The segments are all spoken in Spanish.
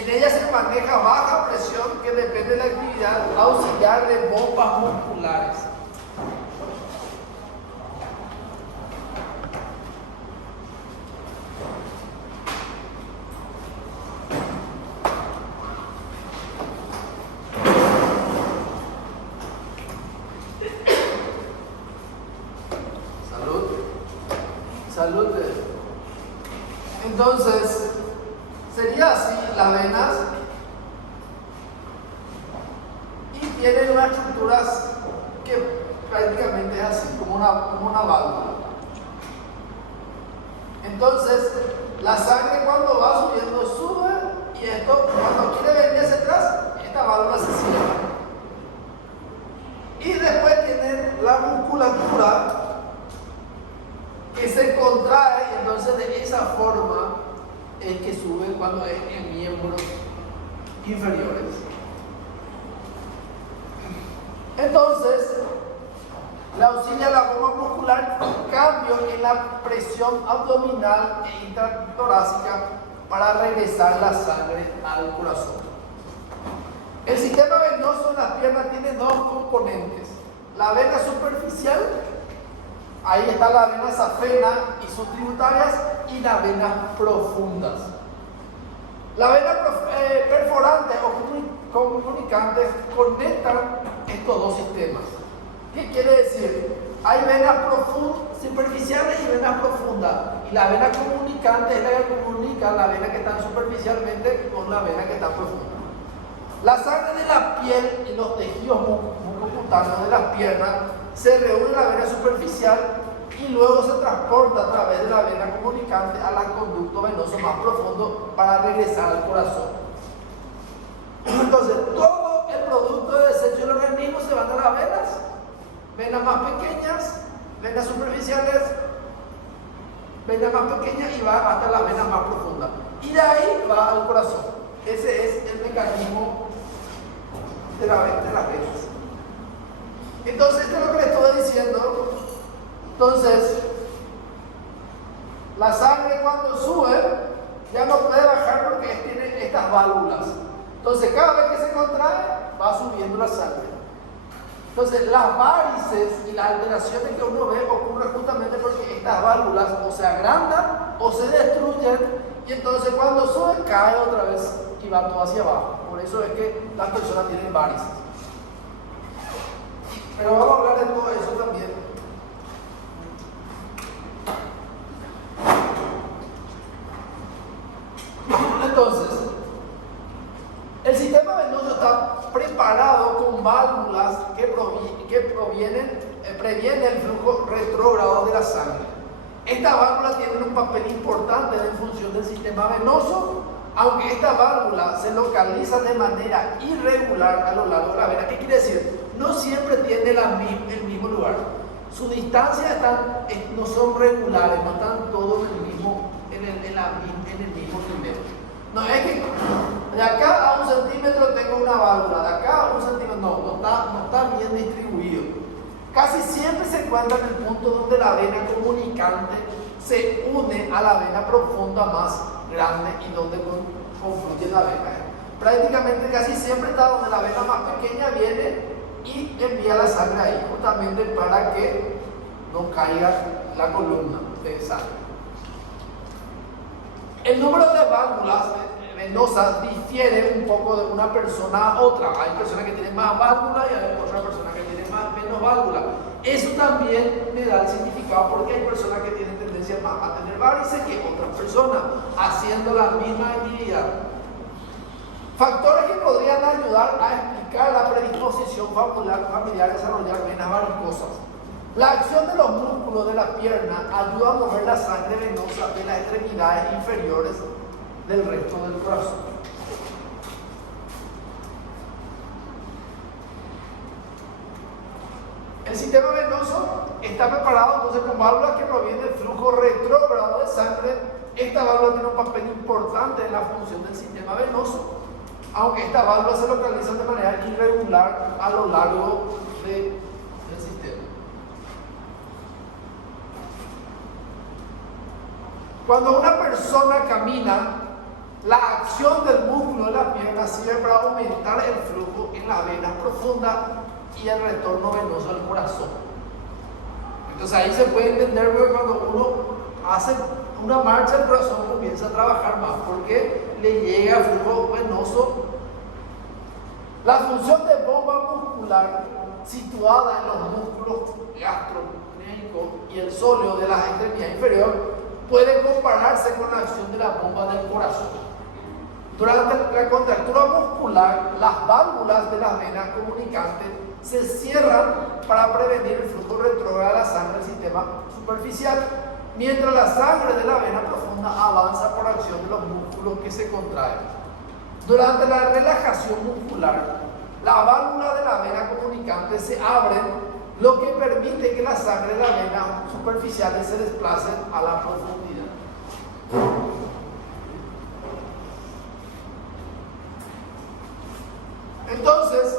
En ella se maneja baja presión que depende de la actividad auxiliar de bombas musculares. Salud. Entonces, sería así las venas y tienen unas estructuras que prácticamente es así, como una válvula. Entonces, la sangre cuando va subiendo sube y esto cuando quiere venir hacia atrás, esta válvula se cierra. Y después tienen la musculatura que se contrae y entonces de esa forma es que sube cuando es en miembros inferiores. Entonces, le auxilia la bomba muscular un cambio en la presión abdominal e intratorácica para regresar la sangre al corazón. El sistema venoso en las piernas tiene dos componentes: la vena superficial, ahí está la vena safena y sus tributarias, y las venas profundas. La vena perforante o comunicantes conectan estos dos sistemas. ¿Qué quiere decir? Hay venas superficiales y venas profundas, y la vena comunicante es la que comunica la vena que está superficialmente con la vena que está profunda. La sangre de la piel y los tejidos mucocutáneos de las piernas se reúne en la vena superficial y luego se transporta a través de la vena comunicante al conducto venoso más profundo para regresar al corazón. Entonces, todo el producto de desecho del organismo se van a las venas más pequeñas, venas superficiales, venas más pequeñas, y va hasta las venas más profundas. Y de ahí va al corazón. Ese es el mecanismo de las venas. Entonces, esto es lo que le estoy diciendo. Entonces, la sangre cuando sube ya no puede bajar porque tiene estas válvulas. Entonces, cada vez que se contrae, va subiendo la sangre. Entonces, las varices y las alteraciones que uno ve ocurren justamente porque estas válvulas o se agrandan o se destruyen, y entonces cuando sube cae otra vez y va todo hacia abajo. Por eso es que las personas tienen varices. Pero vamos a hablar de todo eso también. Entonces, el sistema venoso está preparado con válvulas que previenen el flujo retrógrado de la sangre. Estas válvulas tienen un papel importante en función del sistema venoso, aunque estas válvulas se localizan de manera irregular a lo largo de la vena. ¿Qué quiere decir? No siempre tiene el mismo lugar. Sus distancias no son regulares, no están todos en el mismo nivel. No es que de acá a 1 centímetro tengo una válvula, de acá a 1 centímetro, no está bien distribuido. Casi siempre se encuentra en el punto donde la vena comunicante se une a la vena profunda más grande y donde confluye la vena. Prácticamente casi siempre está donde la vena más pequeña viene y envía la sangre ahí, justamente para que no caiga la columna de sangre. El número de válvulas venosas difiere un poco de una persona a otra. Hay personas que tienen más válvulas y hay otras personas que tienen menos válvulas. Eso también le da el significado, porque hay personas que tienen tendencia más a tener varices que otras personas, haciendo la misma actividad. Factores que podrían ayudar a explicar la predisposición familiar a desarrollar venas varicosas. La acción de los músculos de la pierna ayuda a mover la sangre venosa de las extremidades inferiores del resto del corazón. El sistema venoso está preparado entonces con válvulas que provienen del flujo retrógrado de sangre. Esta válvula tiene un papel importante en la función del sistema venoso, aunque estas válvulas se localizan de manera irregular a lo largo del sistema. Cuando una persona camina, La acción del músculo de la pierna sirve para aumentar el flujo en las venas profundas y el retorno venoso al corazón. Entonces ahí se puede entender que cuando uno hace una marcha, el corazón comienza a trabajar más porque le llega flujo venoso. La función de bomba muscular situada en los músculos gastrocnémicos y el sóleo de la extremidad inferior puede compararse con la acción de la bomba del corazón. Durante la contractura muscular, las válvulas de las venas comunicantes se cierran para prevenir el flujo retrógrado de la sangre del sistema superficial, mientras la sangre de la vena profunda avanza por acción de los músculos que se contraen. Durante la relajación muscular, las válvulas de la vena comunicante se abren, lo que permite que la sangre de las venas superficiales se desplace a la profundidad. Entonces,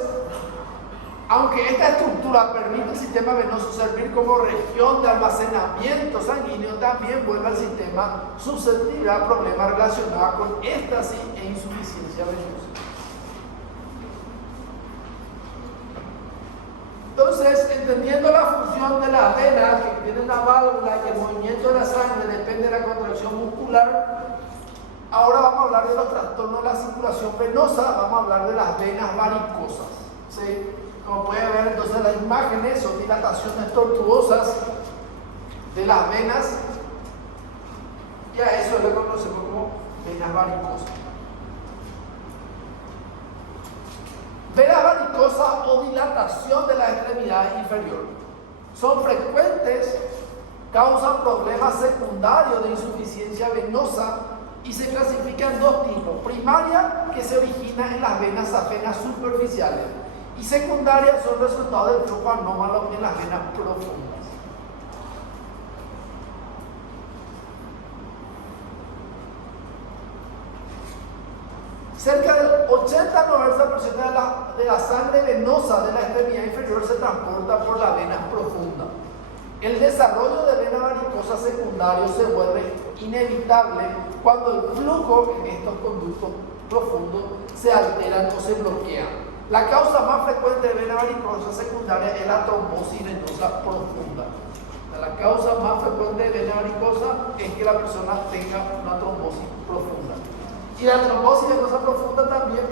aunque esta estructura permite al sistema venoso servir como región de almacenamiento sanguíneo, también vuelve al sistema susceptible a problemas relacionados con éxtasis e insuficiencia venosa. Entonces, entendiendo la función de las venas, que tienen una válvula y que el movimiento de la sangre depende de la contracción muscular, ahora vamos a hablar de los trastornos de la circulación venosa, vamos a hablar de las venas varicosas. ¿Sí? Como pueden ver, entonces las imágenes son dilataciones tortuosas de las venas, y a eso lo conocemos como venas varicosas. Venas varicosas o dilatación de la extremidad inferior son frecuentes, causan problemas secundarios de insuficiencia venosa y se clasifican en dos tipos: primaria, que se origina en las venas afenas superficiales, y secundaria son resultado del flujo anómalo en las venas profundas. Cerca del 80-90% de la sangre venosa de la extremidad inferior se transporta por las venas profundas. El desarrollo de venas varicosas secundarios se vuelve inevitable cuando el flujo en estos conductos profundos se alteran o se bloquean. La causa más frecuente de vena varicosa secundaria es la trombosis venosa profunda. La causa más frecuente de vena varicosa es que la persona tenga una trombosis profunda. Y la trombosis venosa profunda también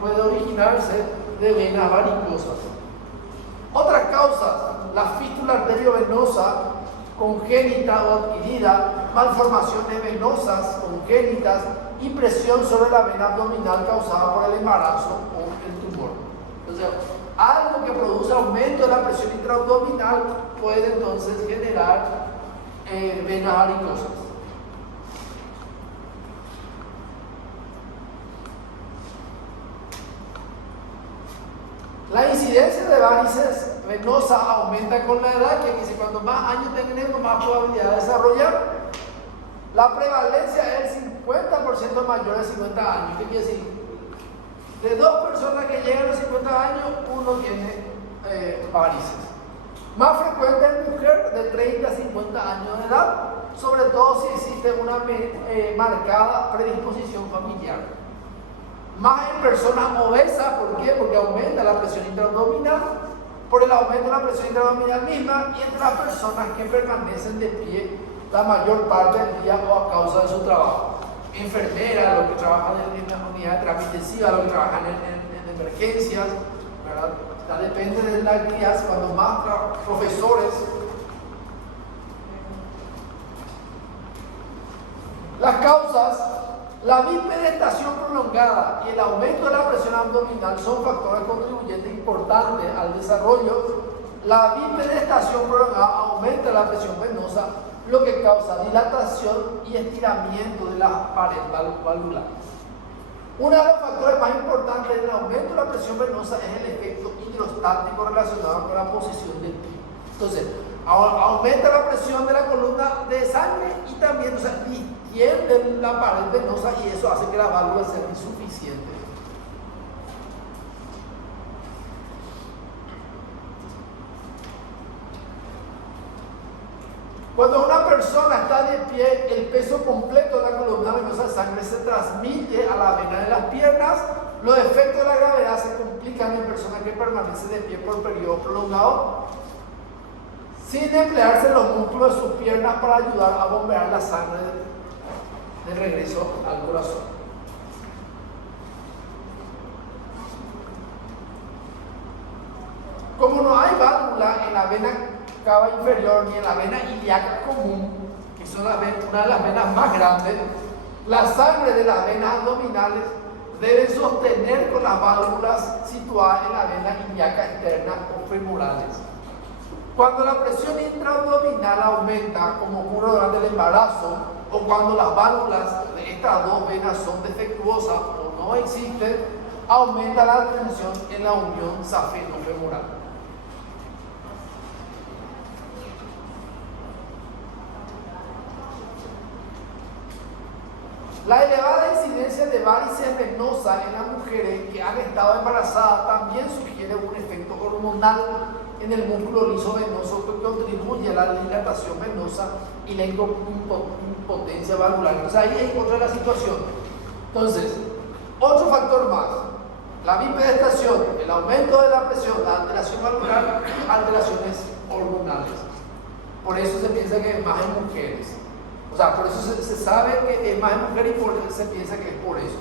puede originarse de venas varicosas. Otras causas: la fístula arteriovenosa congénita o adquirida, malformaciones venosas congénitas, impresión sobre la vena abdominal causada por el embarazo o el tumor. Entonces, algo que produce aumento de la presión intraabdominal puede entonces generar venas varicosas. La incidencia de varices venosas aumenta con la edad, que dice cuanto más años tenemos, más probabilidad de desarrollar. La prevalencia es el 50% mayor de 50 años. ¿Qué quiere decir? De dos personas que llegan a los 50 años, uno tiene varices. Más frecuente en mujer de 30 a 50 años de edad, sobre todo si existe una marcada predisposición familiar. Más en personas obesas. ¿Por qué? Porque aumenta la presión intraabdominal, por el aumento de la presión intraabdominal misma, y entre las personas que permanecen de pie la mayor parte del día o a causa de su trabajo. Enfermeras, los que trabajan en la unidad de terapia intensiva, los que trabajan en emergencias, ¿verdad? Ya depende de la actividad. Cuando más profesores. Las causas: la bipedestación prolongada y el aumento de la presión abdominal son factores contribuyentes importantes al desarrollo. La bipedestación prolongada aumenta la presión venosa, lo que causa dilatación y estiramiento de la pared valvular. Uno de los factores más importantes del aumento de la presión venosa es el efecto hidrostático relacionado con la posición del pie. Entonces, aumenta la presión de la columna de sangre y también, distiende la pared venosa, y eso hace que las válvulas sean insuficientes. Cuando una persona está de pie, el peso completo de la columna venosa de sangre se transmite a la vena de las piernas. Los efectos de la gravedad se complican en personas que permanecen de pie por periodo prolongado, sin emplearse los músculos de sus piernas para ayudar a bombear la sangre de regreso al corazón. Como no hay válvula en la vena cava inferior ni en la vena ilíaca común, que son una de las venas más grandes, la sangre de las venas abdominales debe sostener con las válvulas situadas en la vena ilíaca externa o femorales. Cuando la presión intraabdominal aumenta, como ocurre durante el embarazo, o cuando las válvulas de estas dos venas son defectuosas o no existen, aumenta la tensión en la unión safeno-femoral. La elevada incidencia de varices venosas en las mujeres que han estado embarazadas también sugiere un efecto hormonal en el músculo liso venoso que contribuye a la dilatación venosa y la impotencia valvular. O sea, ahí encontré la situación. Entonces, otro factor más, la bipedestación, el aumento de la presión, la alteración valvular y alteraciones hormonales. Por eso se piensa que es más en mujeres. O sea, por eso se sabe que es más en mujeres y por eso se piensa que es por eso.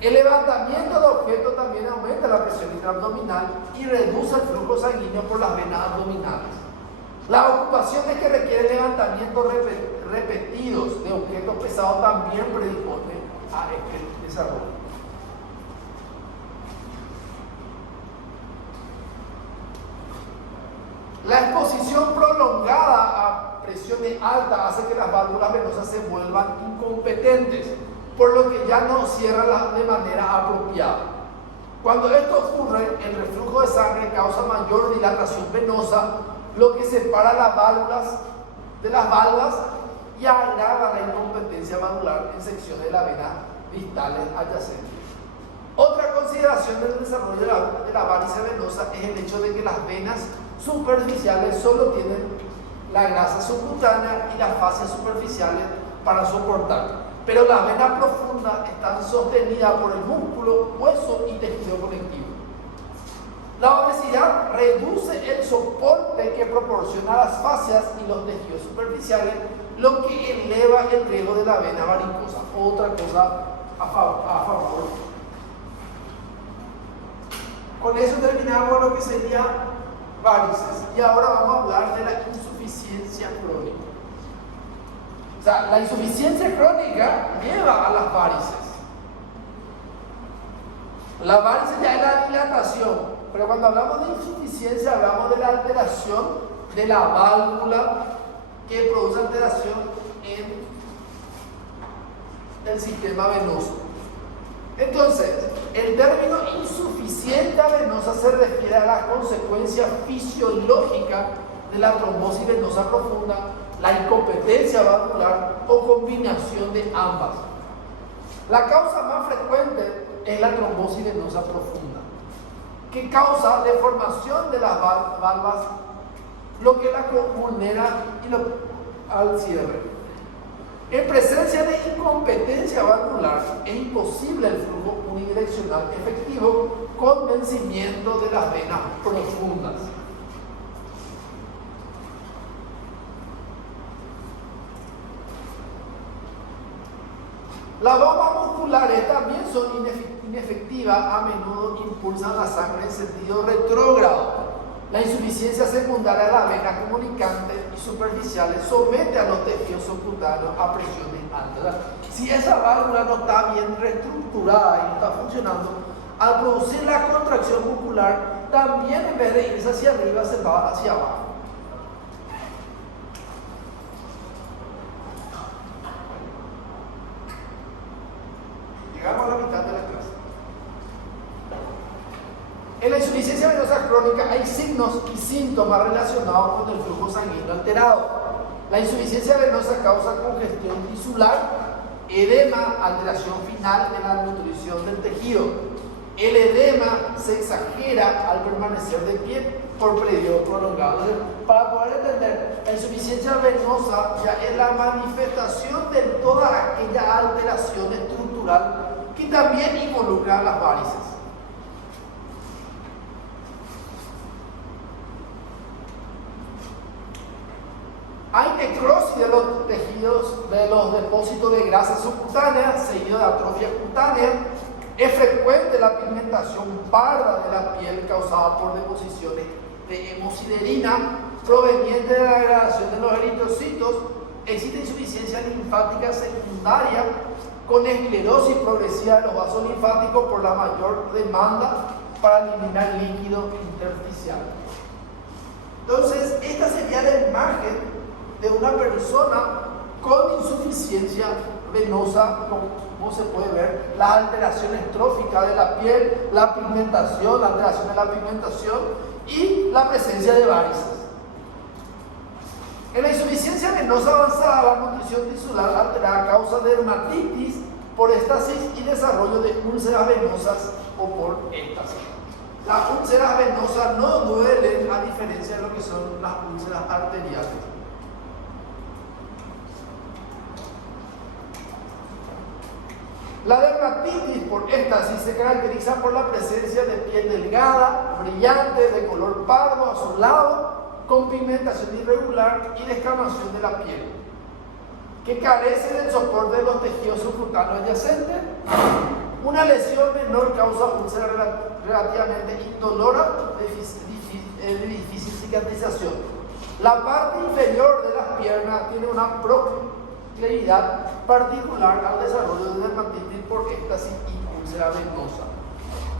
El levantamiento de objetos también aumenta la presión intraabdominal y reduce el flujo sanguíneo por las venas abdominales. Las ocupaciones que requieren levantamientos repetidos de objetos pesados también predisponen a este desarrollo. La exposición prolongada a presiones altas hace que las válvulas venosas se vuelvan incompetentes, por lo que ya no cierran de manera apropiada. Cuando esto ocurre, el reflujo de sangre causa mayor dilatación venosa, lo que separa las válvulas de las valvas y agrava la incompetencia valvular en secciones de la vena distales adyacentes. Otra consideración del desarrollo de la varice venosa es el hecho de que las venas superficiales solo tienen la grasa subcutánea y las fascias superficiales para soportar, pero las venas profundas están sostenidas por el músculo, hueso y tejido conectivo. La obesidad reduce el soporte que proporciona las fascias y los tejidos superficiales, lo que eleva el riesgo de la vena varicosa. Otra cosa a favor. Con eso terminamos lo que sería varices. Y ahora vamos a hablar de la insuficiencia crónica. O sea, la insuficiencia crónica lleva a las varices. La varices ya es la dilatación, pero cuando hablamos de insuficiencia hablamos de la alteración de la válvula que produce alteración en el sistema venoso. Entonces, el término insuficiencia venosa se refiere a la consecuencia fisiológica de la trombosis venosa profunda, la incompetencia valvular o combinación de ambas. La causa más frecuente es la trombosis venosa profunda, que causa deformación de las valvas, lo que la vulnera al cierre. En presencia de incompetencia valvular es imposible el flujo unidireccional efectivo con vencimiento de las venas profundas. Las bombas musculares también son inefectivas, a menudo impulsan la sangre en sentido retrógrado. La insuficiencia secundaria de las venas comunicantes y superficiales somete a los tejidos subcutáneos a presiones altas. Si esa válvula no está bien reestructurada y no está funcionando, al producir la contracción muscular, también en vez de irse hacia arriba, se va hacia abajo. Llegamos a la mitad de la clase. En la insuficiencia venosa crónica hay signos y síntomas relacionados con el flujo sanguíneo alterado. La insuficiencia venosa causa congestión tisular, edema, alteración final en la nutrición del tejido. El edema se exagera al permanecer de pie. por periodo prolongado. Entonces, para poder entender, la insuficiencia venosa ya es la manifestación de toda aquella alteración estructural que también involucra a las varices. Hay necrosis de los tejidos, de los depósitos de grasa subcutánea, seguido de atrofia cutánea. Es frecuente la pigmentación parda de la piel causada por deposiciones de hemosiderina proveniente de la degradación de los eritrocitos. Existe insuficiencia linfática secundaria con esclerosis progresiva de los vasos linfáticos por la mayor demanda para eliminar líquido intersticial. Entonces, esta sería la imagen de una persona con insuficiencia venosa, como se puede ver, las alteraciones tróficas de la piel, la pigmentación, la alteración de la pigmentación y la presencia de varices. En la insuficiencia venosa avanzada, la nutrición tisular alterada causa dermatitis por éstasis y desarrollo de úlceras venosas o por éstasis. Las úlceras venosas no duelen a diferencia de lo que son las úlceras arteriales. La dermatitis por éstasis se caracteriza por la presencia de piel delgada, brillante, de color pardo, azulado, con pigmentación irregular y descamación de la piel, que carece del soporte de los tejidos subcutáneos adyacentes. Una lesión menor causa úlcera relativamente indolora de difícil cicatrización. La parte inferior de las piernas tiene una proclividad particular al desarrollo de dermatitis por éstasis y úlcera venosa,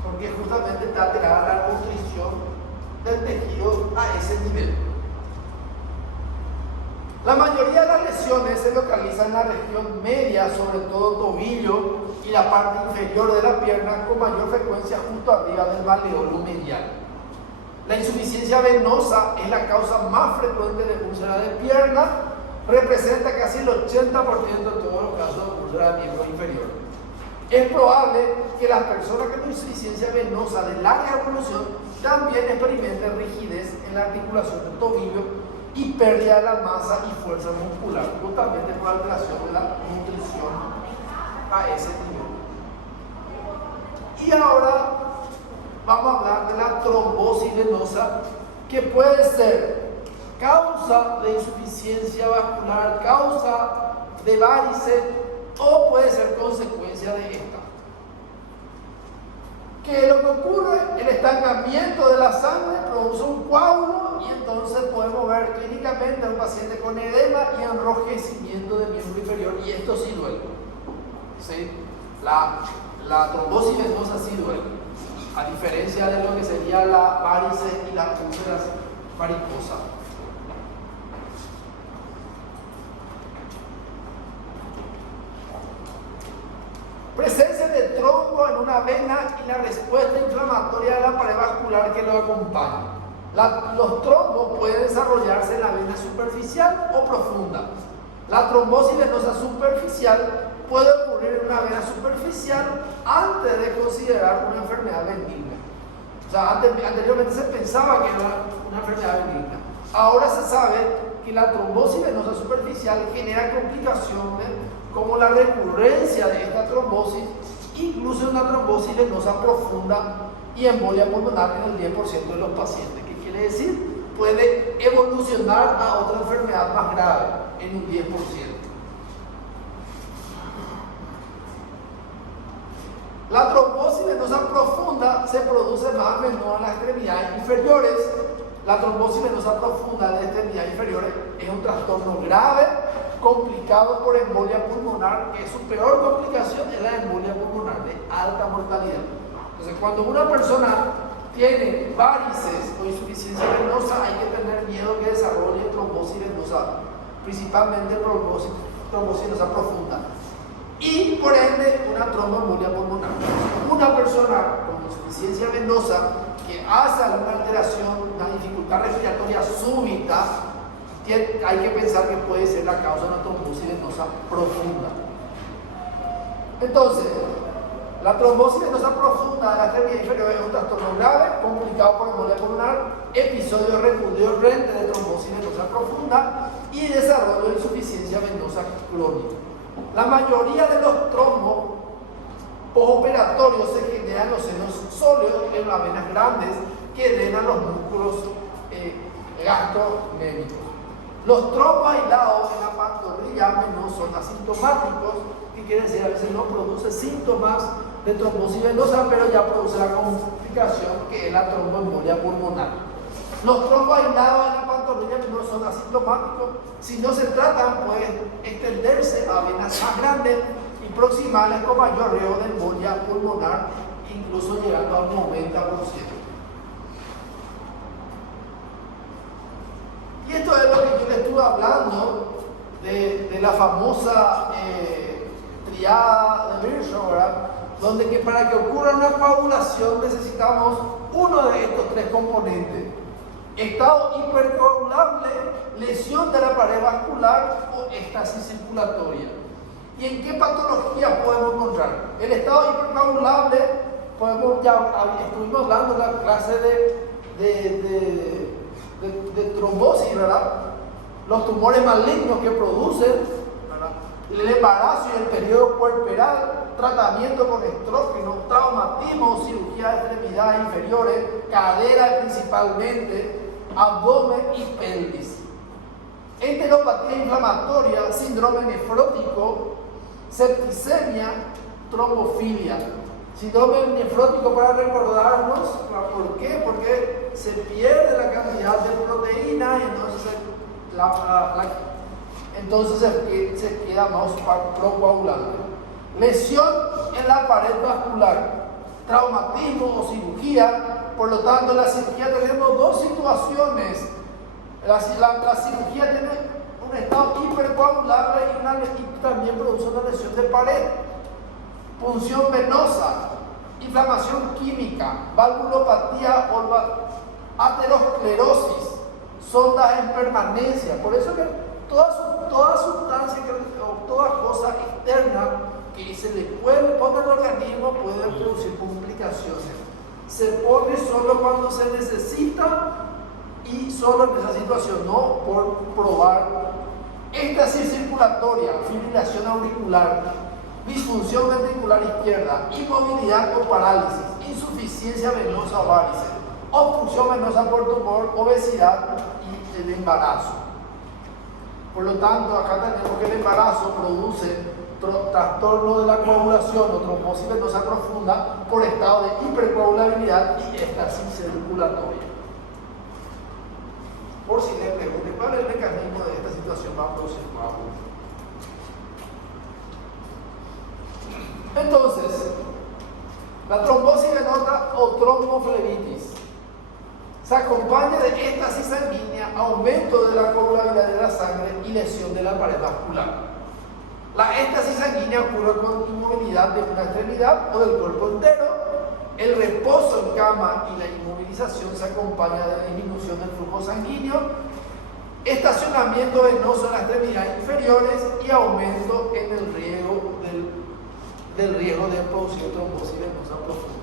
porque justamente está alterada la nutrición del tejido a ese nivel. La mayoría de las lesiones se localizan en la región media, sobre todo tobillo y la parte inferior de la pierna, con mayor frecuencia junto arriba del malleolo medial. La insuficiencia venosa es la causa más frecuente de úlcera de pierna, representa casi el 80% de todos los casos de úlcera de miembro inferior. Es probable que las personas con insuficiencia venosa de larga evolución también experimenten rigidez en la articulación del tobillo y pérdida de la masa y fuerza muscular, justamente por alteración de la nutrición a ese nivel. Y ahora vamos a hablar de la trombosis venosa, que puede ser causa de insuficiencia vascular, causa de varices o puede ser consecuencia de esta. Que lo que ocurre, el estancamiento de la sangre produce un coágulo y entonces podemos ver clínicamente a un paciente con edema y enrojecimiento del miembro inferior, y esto sí duele. ¿Sí? La trombosis venosa sí duele, a diferencia de lo que sería la varices y las úlceras varicosas. Presencia de trombo en una vena y la respuesta inflamatoria de la pared vascular que lo acompaña. Los trombos pueden desarrollarse en la vena superficial o profunda. La trombosis venosa superficial puede ocurrir en una vena superficial antes de considerar una enfermedad benigna. O sea, anteriormente se pensaba que era una enfermedad benigna. Ahora se sabe que la trombosis venosa superficial genera complicaciones como la recurrencia de esta trombosis, incluso una trombosis venosa profunda y embolia pulmonar en el 10% de los pacientes. ¿Qué quiere decir? Puede evolucionar a otra enfermedad más grave en un 10%. La trombosis venosa profunda se produce más a menudo en las extremidades inferiores. La trombosis venosa profunda de las extremidades inferiores es un trastorno grave, complicado por embolia pulmonar, que su peor complicación es la embolia pulmonar de alta mortalidad. Entonces, cuando una persona tiene varices o insuficiencia venosa, hay que tener miedo que desarrolle trombosis venosa, principalmente trombosis venosa profunda, y por ende una tromboembolia pulmonar. Una persona con insuficiencia venosa que hace alguna alteración, una dificultad respiratoria súbita, hay que pensar que puede ser la causa de una trombosis venosa profunda. Entonces, La trombosis venosa profunda de la extremidad inferior es un trastorno grave, complicado por embolia pulmonar, episodio recurrente de trombosis venosa profunda y desarrollo de insuficiencia venosa crónica. La mayoría de los trombos postoperatorios se generan en los senos sólidos, en las venas grandes que drenan los músculos gastronémicos. Los trombos aislados en la pantorrilla no son asintomáticos, que quiere decir a veces no produce síntomas de trombosis venosa, pero ya produce la complicación que es la tromboembolia pulmonar. Los trombos aislados en la pantorrilla no son asintomáticos. Si no se tratan, pueden extenderse a venas más grandes y proximales con mayor riesgo de embolia pulmonar, incluso llegando al 90%. Y esto es lo que yo le estuve hablando de la famosa triada de Virchow, ¿verdad? Donde que para que ocurra una coagulación necesitamos uno de estos tres componentes: estado hipercoagulable, lesión de la pared vascular o éstasis circulatoria. ¿Y en qué patología podemos encontrar? El estado hipercoagulable, estuvimos hablando en la clase de trombosis, ¿verdad? Los tumores malignos que producen, ¿verdad? El embarazo y el periodo puerperal, tratamiento con estrógeno, traumatismo, cirugía de extremidades inferiores, cadera principalmente, abdomen y pelvis. Enteropatía inflamatoria, síndrome nefrótico, septicemia, trombofilia. Síndrome nefrótico, para recordarnos, ¿por qué? Porque se pierde la cantidad de proteína y entonces se queda más procoagulante. Lesión en la pared vascular, traumatismo o cirugía. Por lo tanto, en la cirugía tenemos dos situaciones. La cirugía tiene un estado hipercoagulable y también produce una lesión de pared. Punción venosa, inflamación química, valvulopatía o aterosclerosis, sondas en permanencia. Por eso que toda sustancia o toda cosa externa que se le pone al organismo puede producir complicaciones. Se pone solo cuando se necesita y solo en esa situación, no por probar. Éstasis circulatoria, fibrilación auricular, disfunción ventricular izquierda, inmovilidad o parálisis, insuficiencia venosa o varices, obstrucción venosa por tumor, obesidad y el embarazo. Por lo tanto, acá tenemos que el embarazo produce trastorno de la coagulación o trombosis venosa profunda por estado de hipercoagulabilidad y éstasis circulatoria. Por si le pregunten cuál es el mecanismo de esta situación, va a producir coagulación. Entonces, la trombosis venosa o tromboflebitis se acompaña de éstasis sanguínea, aumento de la coagulabilidad de la sangre y lesión de la pared vascular. La éstasis sanguínea ocurre con inmovilidad de una extremidad o del cuerpo entero. El reposo en cama y la inmovilización se acompaña de la disminución del flujo sanguíneo, estacionamiento venoso en las extremidades inferiores y aumento en el riesgo de producir trombosis venosa profunda.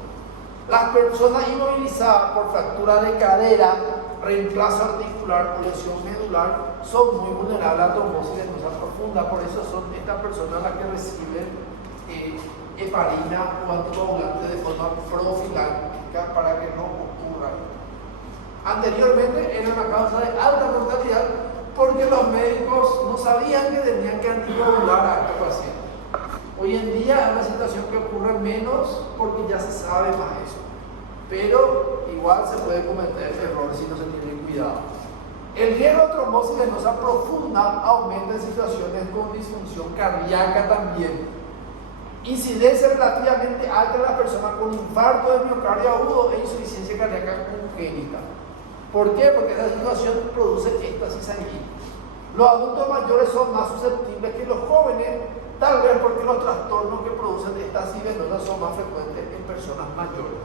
Las personas inmovilizadas por fractura de cadera, reemplazo articular o lesión medular son muy vulnerables a la trombosis venosa profunda. Por eso son estas personas las que reciben heparina o anticoagulante de forma profiláctica para que no ocurra. Anteriormente era una causa de alta mortalidad porque los médicos no sabían que tenían que anticoagular a estos pacientes. Hoy en día es una situación que ocurre menos porque ya se sabe más eso, pero igual se puede cometer errores si no se tiene cuidado. El riesgo de trombosis venosa profunda aumenta en situaciones con disfunción cardíaca también. Incidencia relativamente alta en las personas con infarto de miocardio agudo e insuficiencia cardíaca congénita. ¿Por qué? Porque esta situación produce éstasis sanguínea. Los adultos mayores son más susceptibles que los jóvenes, tal vez porque los trastornos que producen éstasis venosa son más frecuentes en personas mayores.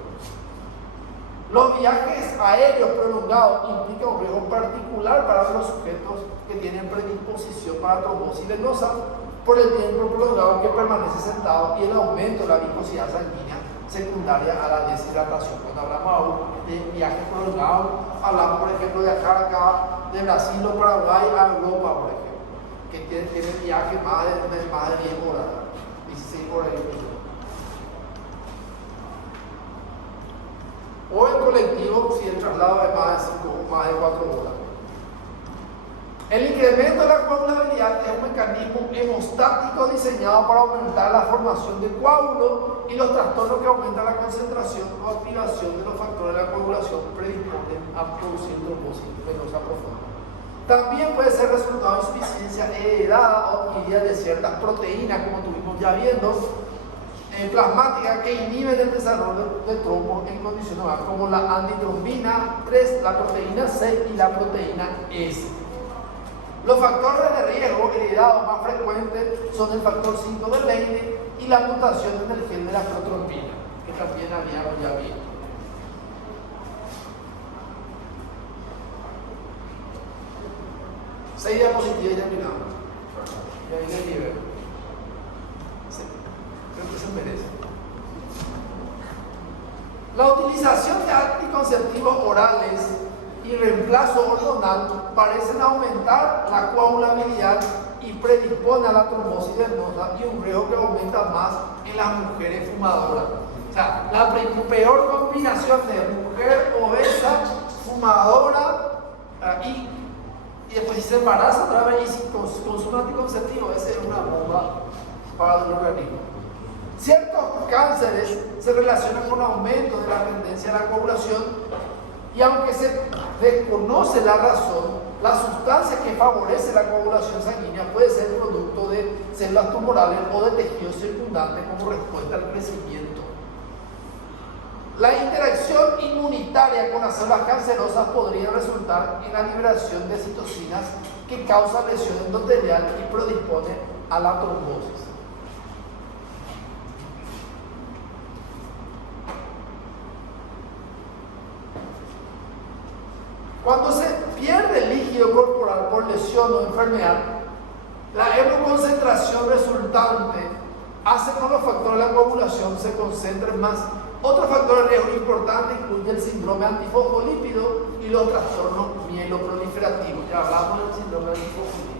Los viajes aéreos prolongados implican un riesgo particular para los sujetos que tienen predisposición para trombosis venosa por el tiempo prolongado que permanece sentado y el aumento de la viscosidad sanguínea secundaria a la deshidratación. Cuando hablamos de viaje prolongado, hablamos, por ejemplo, de viajar acá de Brasil o Paraguay a Europa, por ejemplo, que tiene viaje más de 10 horas, 16 horas y media. O en colectivo, si el traslado es más de 5 o más de 4 horas. El incremento de la coagulabilidad es un mecanismo hemostático diseñado para aumentar la formación de coágulos, y los trastornos que aumentan la concentración o activación de los factores de la coagulación predisponen a producir trombosis venosa profunda. También puede ser resultado de insuficiencia heredada o adquirida de ciertas proteínas, como tuvimos ya viendo, plasmáticas, que inhiben el desarrollo de trombos en condiciones normales, como la antitrombina 3, la proteína C y la proteína S. Los factores de riesgo heredados más frecuentes son el factor 5 de Leiden y la mutación en el gen de la protrombina, que también habíamos ya visto. Seis diapositivas y terminamos. Y ahí le nivel. Sí, creo que se merece. La utilización de anticonceptivos orales y reemplazo hormonal parecen aumentar la coagulabilidad y predispone a la trombosis venosa, y un riesgo que aumenta más en las mujeres fumadoras. O sea, la peor combinación de mujer obesa, fumadora y después si se embaraza otra vez y si consume anticonceptivo, esa es una bomba para el organismo. Ciertos cánceres se relacionan con aumento de la tendencia a la coagulación, y aunque se desconoce la razón, la sustancia que favorece la coagulación sanguínea puede ser producto de células tumorales o de tejidos circundantes como respuesta al crecimiento. La interacción inmunitaria con las células cancerosas podría resultar en la liberación de citocinas que causan lesión endotelial y predispone a la trombosis. Cuando se pierde el líquido corporal por lesión o enfermedad, la hemoconcentración resultante hace que los factores de la coagulación se concentren más. Otro factor de riesgo importante incluye el síndrome antifosfolípido y los trastornos mieloproliferativos. Ya hablamos del síndrome antifosfolípido.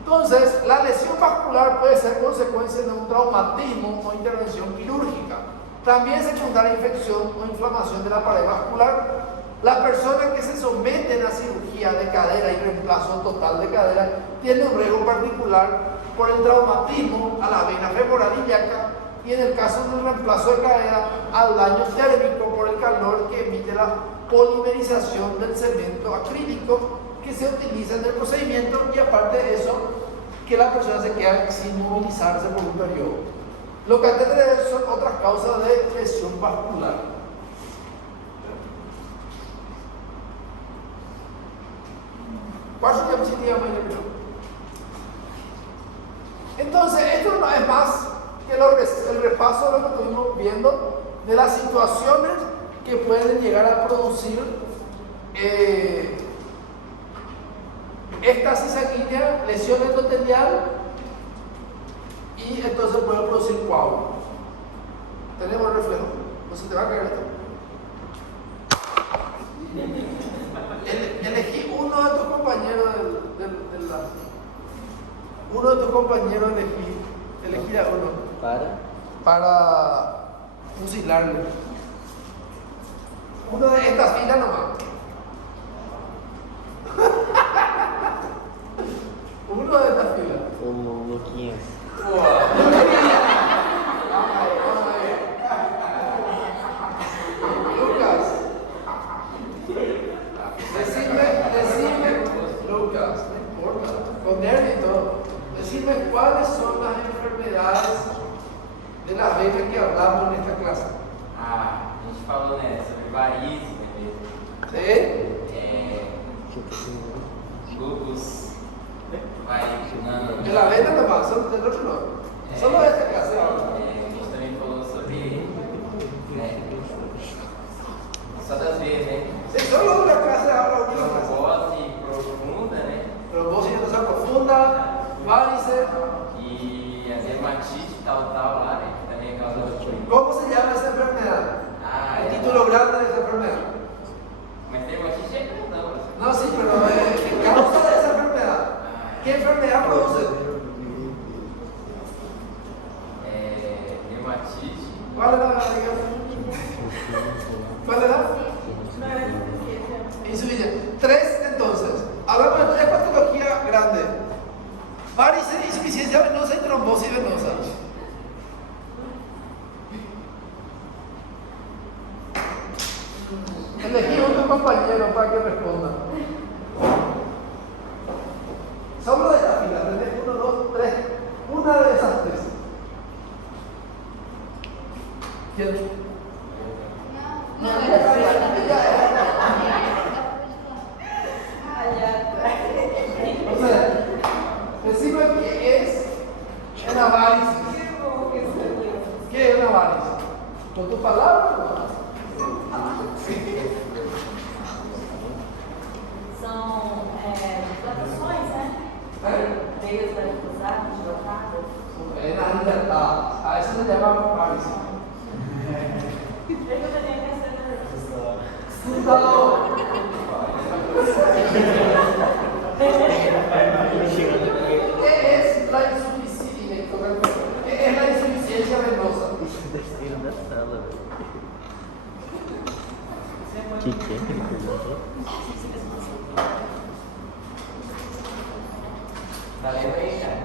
Entonces, la lesión vascular puede ser consecuencia de un traumatismo o intervención quirúrgica. También secundaria infección o inflamación de la pared vascular. Las personas que se someten a cirugía de cadera y reemplazo total de cadera tienen un riesgo particular por el traumatismo a la vena femoral ilíaca, y en el caso del reemplazo de cadera al daño térmico por el calor que emite la polimerización del cemento acrílico que se utiliza en el procedimiento, y aparte de eso, que la persona se queda sin movilizarse por un periodo. Lo que antes de eso son otras causas de lesión vascular. ¿Cuál es la diapositiva mayor? Entonces, esto no es más que el repaso de lo que estuvimos viendo de las situaciones que pueden llegar a producir éstasis sanguínea, lesión endotelial, y entonces puede producir coágulos. Tenemos el reflejo. No se te va a caer esto. Elegí uno de tus compañeros uno de tus compañeros elegí a uno para fusilarle. Uno de estas filas nomás. Uno de estas filas. Como 15. Lucas, decime, Lucas, no importa, con nervio y todo, decime cuáles son las enfermedades de las venas que hablamos en esta clase. A gente falou, né, sobre varizes, ¿Sí? lúpus, varíola. De la vena nomás, son del otro no. Solo de esta clase. A gente também falou sobre, né, só das vezes, né? Sí, solo de la clase ahora, última clase. E a dermatite tal lá, né? Que também é causada por. ¿Cómo se llama esa enfermedad? El título grande de esa enfermedad. Mas dermatite é grandão, assim. No, sí, pero causa de esa enfermedad. ¿Qué enfermedad produce? Dermatite. ¿Cuál es la ¿Cuál es la? Insuficiencia. 3 entonces. Hablamos de patología grande. Varices, insuficiencia venosa y trombosis venosa. Elegí un compañero para que responda. Solo de la fila, tenés 1, 2, 3. Una de esas 3. ¿Quién? O sea, decime qué es una varice. ¿Qué es una varice? ¿Con tus palabras? São dilatações, né? Veias varicosadas, dilatadas. En la libertad. A eso se llama varice. Eu também pensei Fundador. ¿Qué es la insuficiencia? ¿Qué es la insuficiencia venosa? Desceram da sala, velho. Que é que ele perguntou? Tá lendo aí, cara?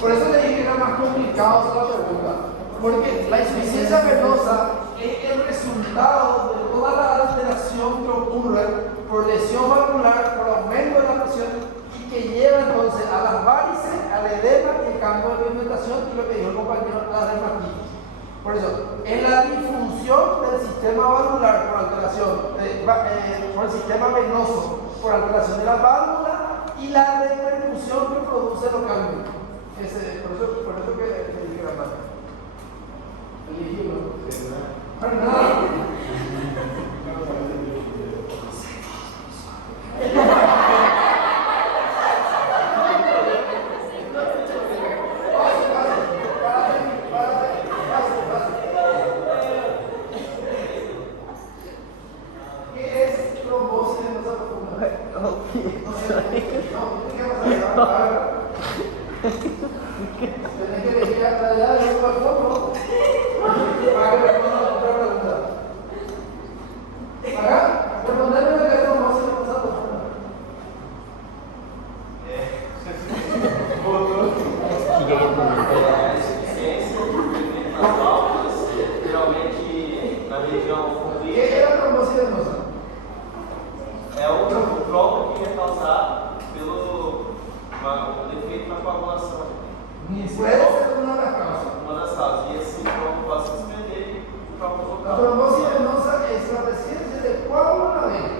Por eso le dije que era más complicado hacer la pregunta. Porque la insuficiencia venosa es el resultado de toda la alteración que ocurre por lesión valvular, por aumento de la presión y que lleva entonces a las varices, al edema y el cambio de pigmentación y lo que dijo el compañero, la dermatitis. Por eso, es la disfunción del sistema valvular por alteración, por el sistema venoso, por alteración de la válvula y la repercusión que produce los cambios. Por eso que dije la parte. Elegí uno. ¿Qué es trombosis venosa profunda? Tienes que elegir hasta allá de un fondo para que responda la otra pregunta. Acá, responderme lo que es trombosis venosa profunda. Que é perguntou? Insuficiência nas válvulas, geralmente na região ¿Qué fundiária. es la trombosis venosa? É o trombo que é causado pelo defeito na coagulação. Puede ser una de las causas. Uma das causas. E esse trombo pode se desprender e o trombo La local. trombosis venosa es la presencia de coágulo en la vena.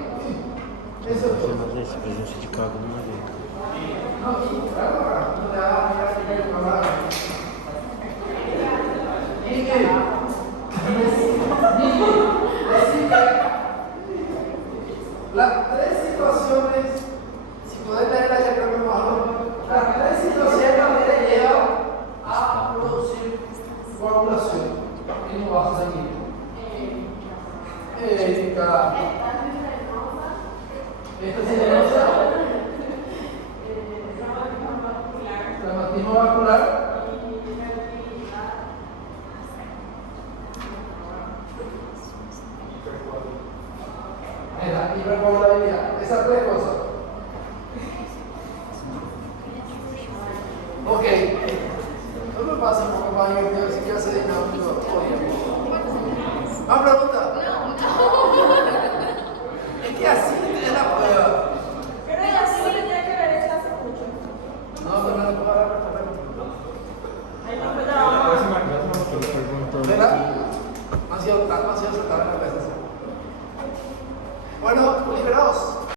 Eso es todo. Mas essa presença de coágulo não é. No, claro, las 3 situaciones, si podés leerla ya creo que lo hago, las 3 situaciones te llevan a producir coagulación en los vasos sanguíneos. Erika. Esta es venosa. Traumatismo vascular. Hipercoagulabilidad. Esas 3 cosas. Ok. No me pasa un poco más divertido si quiero hacer dinámico. Vamos a